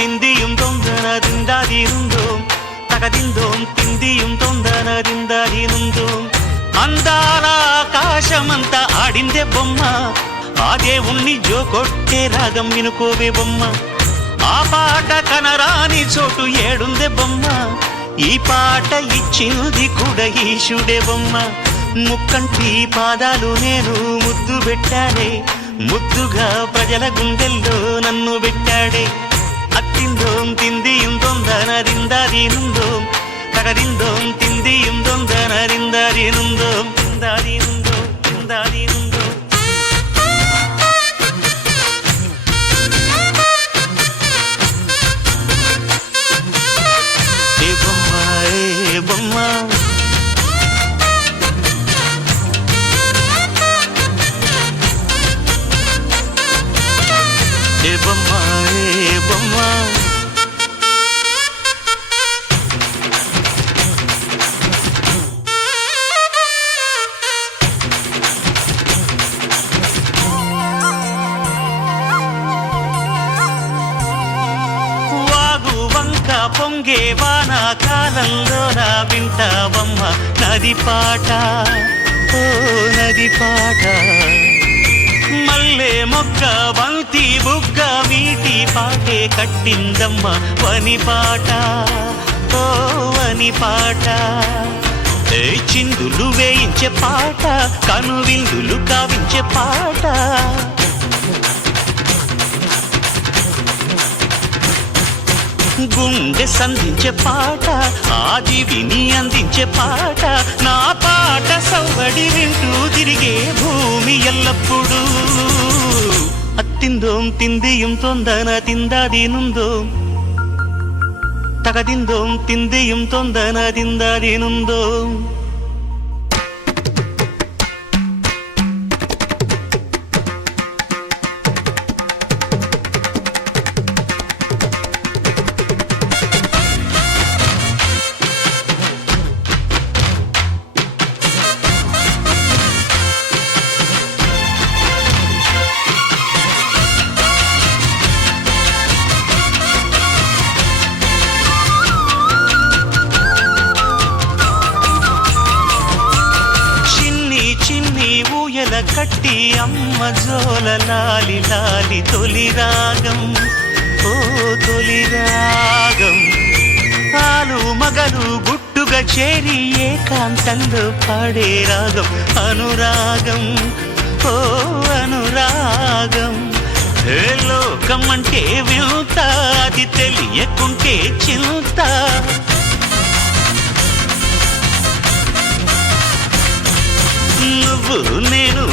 తిందియం తొందనదిందాదినుందోం తగదిందోం తిందియం తొందనదిందాదినుందోం అందాల ఆకాశమంతా ఆడిందే బొమ్మ ఆ దేవుణ్ణి జోకొట్టే రాగం వినుకోవే బొమ్మ ఆ పాట కనరాని చోటు ఏడుందే బొమ్మ ఈ పాట ఇచ్చింది కూడా ఈశుడే బొమ్మ ముక్కంటి పాదాలు నేను ముద్దు పెట్టానే ముద్దుగా ప్రజల గుండెల్లో నన్ను పెట్టాడే అత్తిందోం తిందియం తొందనదిందాదినుందోం తగదిందోం తిందియం తొందనదిందాదినుందోం తిందాదినుందోం తిందాదినుందోం ఏ బొమ్మ ఏ బొమ్మ ఏ బొమ్మ ఏ బొమ్మ వాగు వంక పొంగే వాన కాలంలో నా వింటావమ్మ నది పాట ఓ నది పాట మల్లె మొగ్గ బంతి బుగ్గ మీటి పాటే కట్టిందమ్మ వని పాట ఓ వని పాట చిందులు వేయించే పాట కనువిందులు కావించే పాట గుండె సంధించే పాట ఆది విని అందించే పాట నా పాట సవ్వడి వింటూ తిరిగే భూమి ఎల్లప్పుడూ అత్తిందోం తిందియం తొందనదిందాదినుందోం తగదిందోం తిందియం తొందనదిందాదినుందోం ఊయల కట్టి అమ్మ జోల లాలి లాలి తొలి రాగం ఓ తొలి రాగం ఆలు మగలు గుట్టుగా చేరి ఏకాంతంలో పాడే రాగం అనురాగం ఓ అనురాగం ఏ లోకం అంటే వింత అది తెలియకుంటే చింత నువ్వు నేను